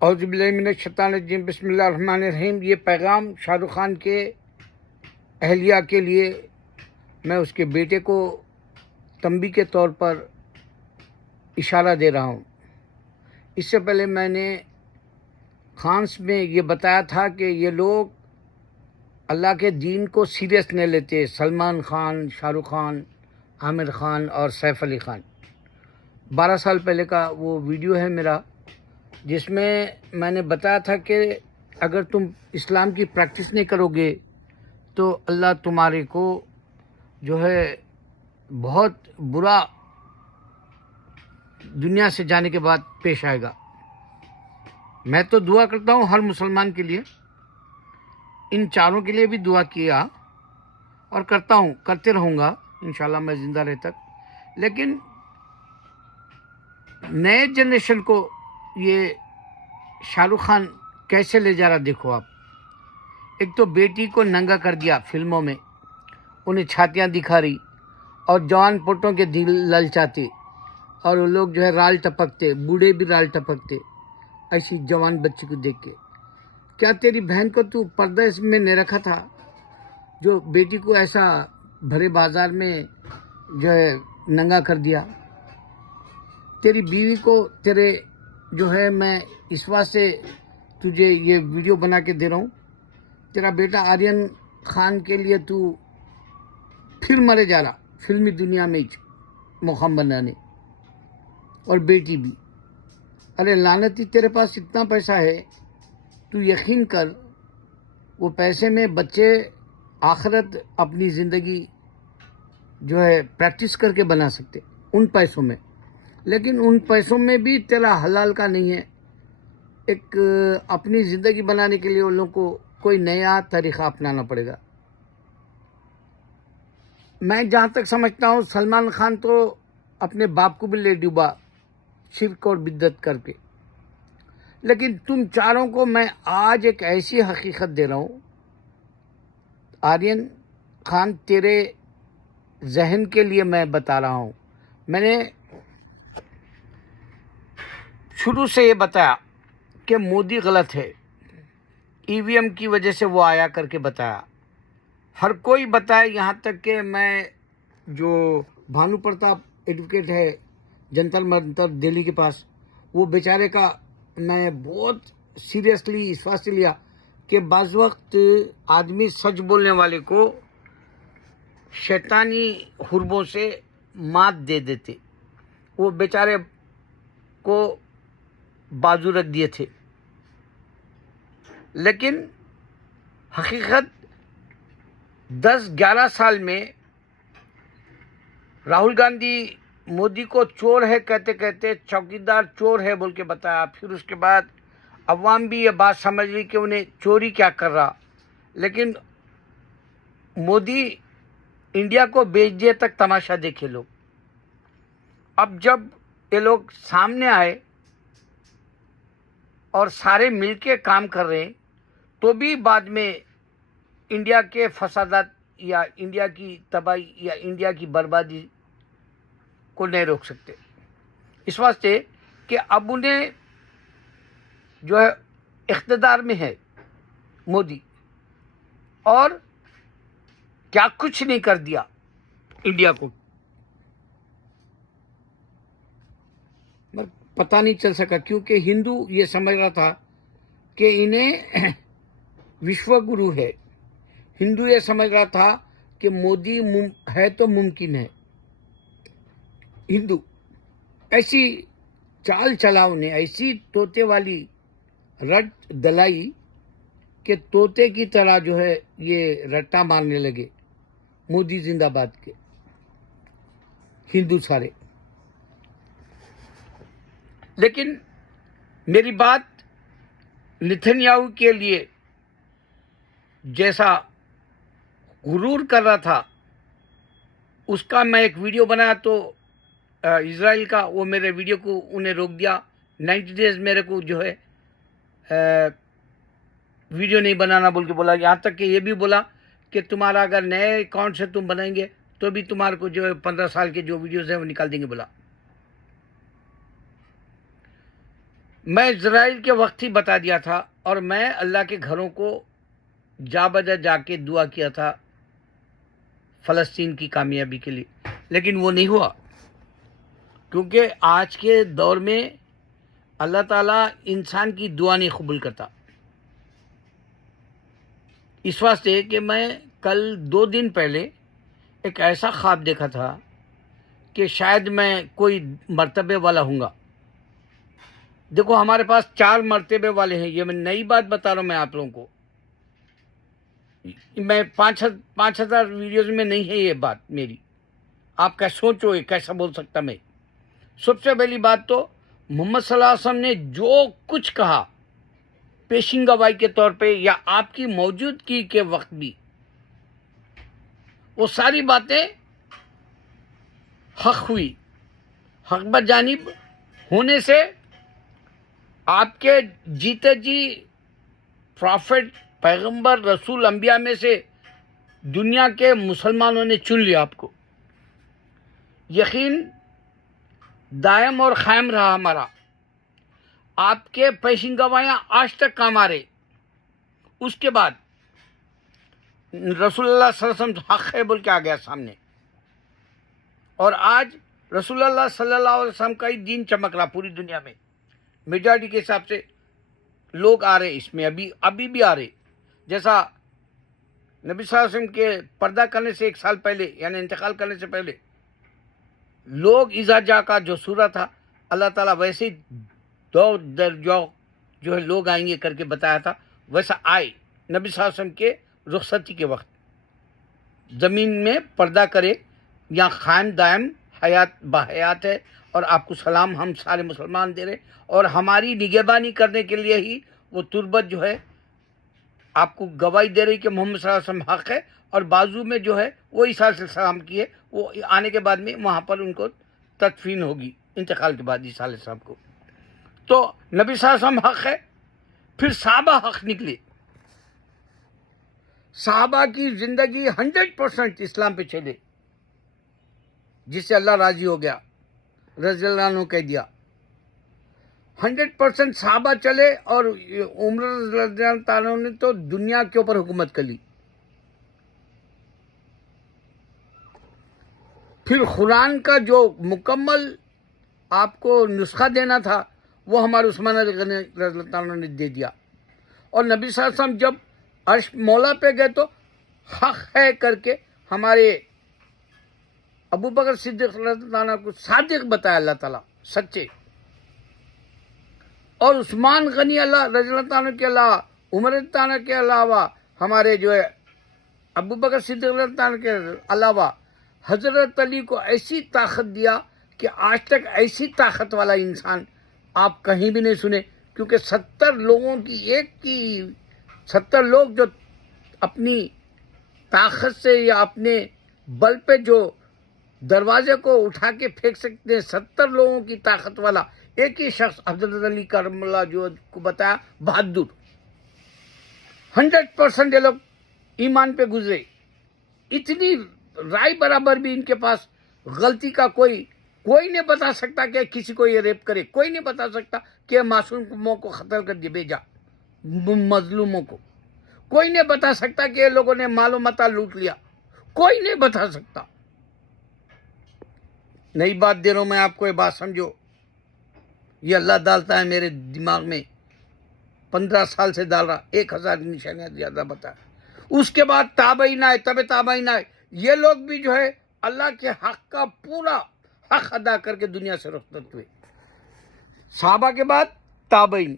اعوذ باللہ من الشیطان الرجیم، بسم اللہ الرحمن الرحیم۔ یہ پیغام شاہ رخ خان کے اہلیہ کے لیے میں اس کے بیٹے کو تنبیہ کے طور پر اشارہ دے رہا ہوں۔ اس سے پہلے میں نے خانس میں یہ بتایا تھا کہ یہ لوگ اللہ کے دین کو سیریس نہیں لیتے۔ سلمان خان، شاہ رخ خان، عامر خان اور سیف علی خان، 12 سال پہلے کا وہ ویڈیو ہے میرا، جس میں میں نے بتایا تھا کہ اگر تم اسلام کی پریکٹس نہیں کرو گے تو اللہ تمہارے کو جو ہے بہت برا دنیا سے جانے کے بعد پیش آئے گا۔ میں تو دعا کرتا ہوں ہر مسلمان کے لیے، ان چاروں کے لیے بھی دعا کیا اور کرتا ہوں، کرتے رہوں گا انشاءاللہ میں زندہ رہے تک۔ لیکن نئے جنریشن کو یہ شاہ رخ خان کیسے لے جا رہا دیکھو آپ۔ ایک تو بیٹی کو ننگا کر دیا فلموں میں، انہیں چھاتیاں دکھا رہی اور جوان پوٹوں کے دل للچاتے، اور وہ لوگ جو ہے رال ٹپکتے، بوڑھے بھی رال ٹپکتے ایسی جوان بچی کو دیکھ کے۔ کیا تیری بہن کو تو پردہ میں نہیں رکھا تھا جو بیٹی کو ایسا بھرے بازار میں جو ہے ننگا کر دیا؟ تیری بیوی کو تیرے جو ہے میں اس واسطے تجھے یہ ویڈیو بنا کے دے رہا ہوں، تیرا بیٹا آرین خان کے لیے تو پھر مرے جا رہا فلمی دنیا میں مقام بنانے، اور بیٹی بھی۔ ارے لعنتی، تیرے پاس اتنا پیسہ ہے، تو یقین کر وہ پیسے میں بچے آخرت اپنی زندگی جو ہے پریکٹس کر کے بنا سکتے ان پیسوں میں، لیکن ان پیسوں میں بھی تیرا حلال کا نہیں ہے۔ ایک اپنی زندگی بنانے کے لیے ان لوگوں کو کوئی نیا طریقہ اپنانا پڑے گا۔ میں جہاں تک سمجھتا ہوں سلمان خان تو اپنے باپ کو بھی لے ڈوبا شرک اور بدعت کر کے، لیکن تم چاروں کو میں آج ایک ایسی حقیقت دے رہا ہوں۔ آرین خان، تیرے ذہن کے لیے میں بتا رہا ہوں، میں نے شروع سے یہ بتایا کہ مودی غلط ہے، ای وی ایم کی وجہ سے وہ آیا کر کے بتایا، ہر کوئی بتائے، یہاں تک کہ میں جو بھانو پرتاپ ایڈوکیٹ ہے جنتر منتر دہلی کے پاس، وہ بیچارے کا میں بہت سیریسلی اس واسطے لیا کہ بعض وقت آدمی سچ بولنے والے کو شیطانی حربوں سے مات دے دیتے۔ وہ بیچارے کو بازو رکھ دیے تھے، لیکن حقیقت 10-11 سال میں راہل گاندھی مودی کو چور ہے کہتے کہتے چوکیدار چور ہے بول کے بتایا، پھر اس کے بعد عوام بھی یہ بات سمجھ لی کہ انہیں چوری کیا کر رہا، لیکن مودی انڈیا کو بیچ دیے تک تماشا دیکھے لوگ۔ اب جب یہ لوگ سامنے آئے اور سارے مل کے کام کر رہے ہیں تو بھی بعد میں انڈیا کے فسادات یا انڈیا کی تباہی یا انڈیا کی بربادی کو نہیں روک سکتے، اس واسطے کہ اب انہیں جو ہے اقتدار میں ہے مودی، اور کیا کچھ نہیں کر دیا انڈیا کو، پتہ نہیں چل سکا، کیونکہ ہندو یہ سمجھ رہا تھا کہ انہیں وشو گرو ہے، ہندو یہ سمجھ رہا تھا کہ مودی ہے تو ممکن ہے۔ ہندو ایسی چال چلا، انہیں ایسی طوطے والی رٹ دلائی کہ طوطے کی طرح جو ہے یہ رٹا مارنے لگے مودی زندہ باد کے ہندو سارے۔ لیکن میری بات نتن یاہو کے لیے جیسا غرور کر رہا تھا، اس کا میں ایک ویڈیو بنایا تو اسرائیل کا وہ میرے ویڈیو کو انہیں روک دیا، 90 ڈیز میرے کو جو ہے ویڈیو نہیں بنانا بول کے بولا، یہاں تک کہ یہ بھی بولا کہ تمہارا اگر نئے اکاؤنٹ سے تم بنائیں گے تو بھی تمہارے کو جو ہے 15 سال کے جو ویڈیوز ہیں وہ نکال دیں گے بولا۔ میں اسرائیل کے وقت ہی بتا دیا تھا اور میں اللہ کے گھروں کو جا بجا جا کے دعا کیا تھا فلسطین کی کامیابی کے لیے، لیکن وہ نہیں ہوا، کیونکہ آج کے دور میں اللہ تعالیٰ انسان کی دعا نہیں قبول کرتا۔ اس واسطے کہ میں کل 2 دن پہلے ایک ایسا خواب دیکھا تھا کہ شاید میں کوئی مرتبے والا ہوں گا۔ دیکھو ہمارے پاس 4 مرتبے والے ہیں، یہ میں نئی بات بتا رہا ہوں میں آپ لوگوں کو، میں 5,000 ویڈیوز میں نہیں ہے یہ بات میری، آپ کا سوچو یہ کیسا بول سکتا میں۔ سب سے پہلی بات تو محمد صلی اللہ علیہ وسلم نے جو کچھ کہا پیشین گواہی کے طور پہ یا آپ کی موجودگی کے وقت بھی، وہ ساری باتیں حق ہوئی، حق بجانب ہونے سے آپ کے جیتے جی پرافٹ، پیغمبر، رسول، انبیاء میں سے دنیا کے مسلمانوں نے چن لیا آپ کو۔ یقین دائم اور قائم رہا ہمارا، آپ کے پیشین گواہیاں آج تک کام آ رہے۔ اس کے بعد رسول اللہ صلی اللہ علیہ وسلم حق ہے بول کے آ گیا سامنے، اور آج رسول اللہ صلی اللہ علیہ وسلم کا ہی دین چمک رہا پوری دنیا میں۔ میجارٹی کے حساب سے لوگ آ رہے اس میں، ابھی بھی آ رہے۔ جیسا نبی صلی اللہ علیہ وسلم کے پردہ کرنے سے 1 سال پہلے یعنی انتقال کرنے سے پہلے لوگ اذا جا کا جو سورہ تھا، اللہ تعالیٰ ویسے ہی دو درجہ جو ہے لوگ آئیں گے کر کے بتایا تھا، ویسا آئے نبی صلی اللہ علیہ وسلم کے رخصتی کے وقت زمین میں پردہ کرے، یا قائم دائم حیات باحیات ہے، اور آپ کو سلام ہم سارے مسلمان دے رہے، اور ہماری نگہبانی کرنے کے لیے ہی وہ تربت جو ہے آپ کو گواہی دے رہی کہ محمد صلی اللہ علیہ وسلم حق ہے، اور بازو میں جو ہے وہ عیسیٰ علیہ السلام کی ہے، وہ آنے کے بعد میں وہاں پر ان کو تدفین ہوگی انتقال کے بعد عیسیٰ علیہ السلام کو۔ تو نبی صلی اللہ علیہ وسلم حق ہے، پھر صحابہ حق نکلے، صحابہ کی زندگی 100% اسلام پہ چلے، جس سے اللہ راضی ہو گیا، رضی اللہ عنہ کہہ دیا۔ 100% صحابہ چلے، اور عمر رضی اللہ تعالیٰ نے تو دنیا کے اوپر حکومت کر لی۔ پھر قرآن کا جو مکمل آپ کو نسخہ دینا تھا وہ ہمارے عثمان علی غنی رضی اللہ تعالیٰ نے دے دیا، اور نبی صلی اللہ علیہ وسلم جب عرش مولا پہ گئے تو حق ہے کر کے ہمارے ابو بکر صدیق رضی اللہ عنہ کو صادق بتایا اللہ تعالیٰ، سچے، اور عثمان غنی اللہ رضی اللہ عنہ کے علاوہ، عمر رضی اللہ عنہ کے علاوہ، ہمارے جو ہے ابو بکر صدیق رضی اللہ عنہ کے علاوہ حضرت علی کو ایسی طاقت دیا کہ آج تک ایسی طاقت والا انسان آپ کہیں بھی نہیں سنے، کیونکہ 70 لوگوں کی 70 لوگ جو اپنی طاقت سے یا اپنے بل پہ جو دروازے کو اٹھا کے پھینک سکتے ہیں، 70 لوگوں کی طاقت والا ایک ہی شخص حضرت علی کرم اللہ جو کو بتایا بہادر۔ 100% یہ لوگ ایمان پہ گزرے، اتنی رائے برابر بھی ان کے پاس غلطی کا کوئی نہیں بتا سکتا کہ کسی کو یہ ریپ کرے، کوئی نہیں بتا سکتا کہ معصوموں کو قتل کر دے بھیجا، مظلوموں کو کوئی نہیں بتا سکتا کہ یہ لوگوں نے مال و متاع لوٹ لیا، کوئی نہیں بتا سکتا۔ نئی بات دے رہا ہوں میں آپ کو، یہ بات سمجھو، یہ اللہ ڈالتا ہے میرے دماغ میں، 15 سال سے ڈال رہا، 1000 نشانیاں زیادہ بتا۔ اس کے بعد تابعین آئے، تابعین آئے، یہ لوگ بھی جو ہے اللہ کے حق کا پورا حق ادا کر کے دنیا سے رخصت ہوئے۔ صحابہ کے بعد تابعین،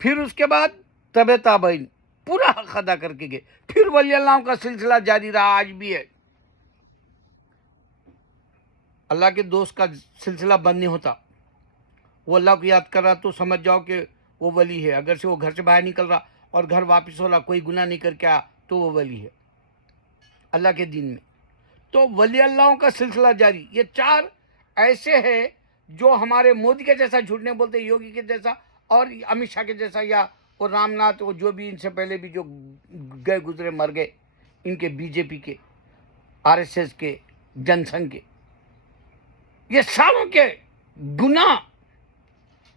پھر اس کے بعد تابعین، پورا حق ادا کر کے گئے۔ پھر ولی اللہ کا سلسلہ جاری رہا، آج بھی ہے۔ اللہ کے دوست کا سلسلہ بند نہیں ہوتا، وہ اللہ کو یاد کر رہا تو سمجھ جاؤ کہ وہ ولی ہے، اگر سے وہ گھر سے باہر نکل رہا اور گھر واپس ہو رہا، کوئی گناہ نہیں کر کے آیا تو وہ ولی ہے اللہ کے دین میں۔ تو ولی اللہ کا سلسلہ جاری، یہ 4 ایسے ہیں جو ہمارے مودی کے جیسا جھوٹ نہیں بولتے، یوگی کے جیسا اور امت شاہ کے جیسا، یا وہ رام ناتھ، وہ جو بھی ان سے پہلے بھی جو گئے گزرے مر گئے، ان کے بی جے پی کے، RSS کے، جن سنگھ کے، یہ ساروں کے گناہ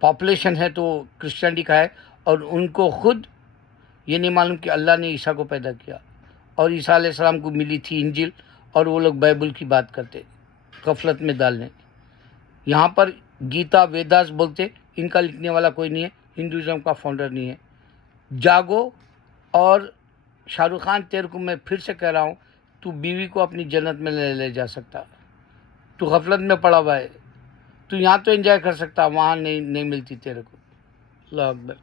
پاپولیشن ہے تو کرسچینٹی کا ہے، اور ان کو خود یہ نہیں معلوم کہ اللہ نے عیسیٰ کو پیدا کیا اور عیسیٰ علیہ السلام کو ملی تھی انجیل، اور وہ لوگ بائبل کی بات کرتے غفلت میں ڈالنے۔ یہاں پر گیتا ویداس بولتے، ان کا لکھنے والا کوئی نہیں ہے، ہندوازم کا فاؤنڈر نہیں ہے۔ جاگو، اور شاہ رخ خان تیرے کو میں پھر سے کہہ رہا ہوں، تو بیوی کو اپنی جنت میں لے جا سکتا، تو غفلت میں پڑا ہوا ہے، تو یہاں تو انجوائے کر سکتا، وہاں نہیں ملتی تیرے کو۔ اللہ اکبر۔